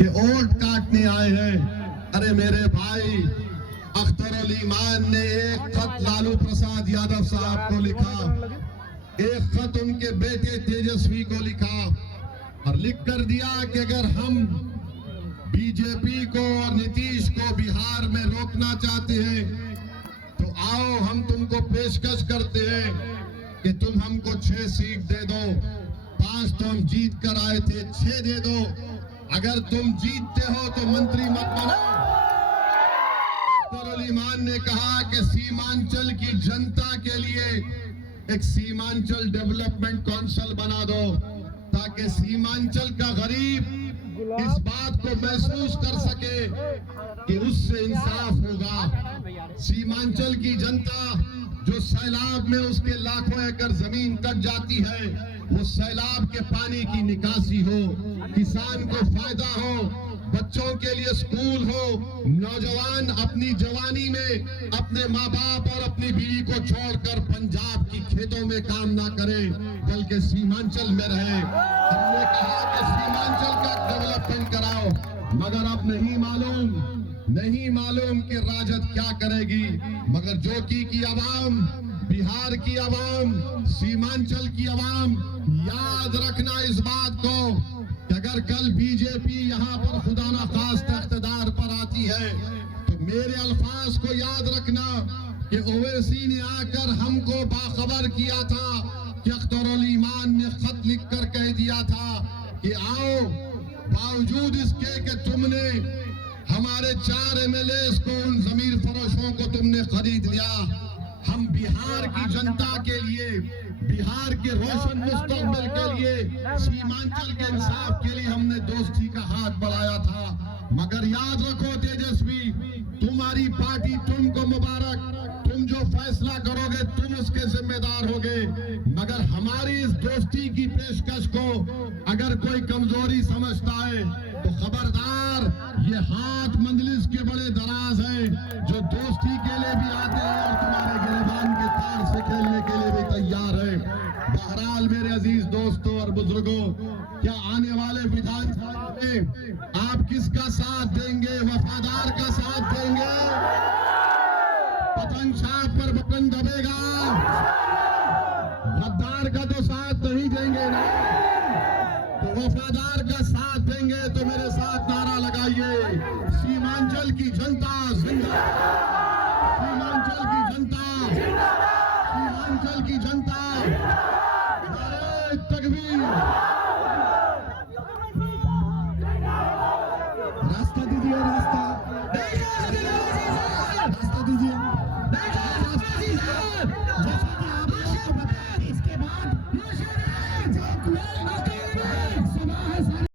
कि वोट काटने आए हैं। अरे मेरे भाई, अख्तर ईमान ने एक खत लालू प्रसाद यादव साहब को लिखा, एक खत उनके बेटे तेजस्वी को लिखा और लिख कर दिया कि अगर हम बीजेपी को और नीतीश को बिहार में रोकना चाहते हैं तो आओ हम तुमको पेशकश करते हैं कि तुम हमको 6 सीट दे दो। 5 तो हम जीत कर आए थे, 6 दे दो। अगर तुम जीतते हो तो मंत्री मत बनाओ। अख्तर ईमान ने कहा कि सीमांचल की जनता के लिए एक सीमांचल डेवलपमेंट काउंसिल बना दो ताकि सीमांचल का गरीब इस बात को महसूस कर सके कि उससे इंसाफ होगा। सीमांचल की जनता जो सैलाब में उसके लाखों एकड़ जमीन कट जाती है, वो सैलाब के पानी की निकासी हो, किसान को फायदा हो, बच्चों के लिए स्कूल हो, नौजवान अपनी जवानी में अपने माँ बाप और अपनी बीवी को छोड़कर पंजाब की खेतों में काम ना करे बल्कि सीमांचल में रहे। हमने कहा कि सीमांचल का डेवलपमेंट कराओ, मगर अब नहीं मालूम कि राजद क्या करेगी। मगर जोकी की आवाम, बिहार की आवाम, सीमांचल की आवाम याद रखना इस बात को कि अगर कल बीजेपी यहाँ पर खुदा ना खास्ता इख्तिदार पर आती है तो मेरे अल्फाज को याद रखना कि ओवैसी ने आकर हमको बाखबर किया था कि अख्तर ईमान ने खत लिखकर कह दिया था कि आओ, बावजूद इसके कि तुमने हमारे 4 एमएलए को, उन जमीर फरोशों को तुमने खरीद लिया, हम बिहार की जनता के लिए, बिहार के रोशन मुस्तकबिल के लिए, सीमांचल के इंसाफ के लिए हमने दोस्ती का हाथ बढ़ाया था। मगर याद रखो तेजस्वी, तुम्हारी पार्टी तुमको मुबारक, तुम जो फैसला करोगे तुम उसके जिम्मेदार होगे। मगर हमारी इस दोस्ती की पेशकश को अगर कोई कमजोरी समझता है तो खबरदार, ये हाथ मंजलिस के बड़े दराज हैं जो दोस्ती के लिए भी आते हैं और तुम्हारे गिरबान के तार से खेलने के लिए भी तैयार है। बहरहाल मेरे अजीज दोस्तों और बुजुर्गों, क्या आने वाले विधानसभा में आप किसका साथ देंगे? वफादार का साथ देंगे? पतंग छाप पर बटन दबेगा, गद्दार का तो साथ नहीं देंगे ना। तो वफादार का साथ देंगे तो मेरे साथ नारा लगाइए, सीमांचल की जनता जिंदाबाद, सीमांचल की जनता, सीमांचल की जनता, नारे तकबीर। रास्ता दीजिए, रास्ता दीजिए।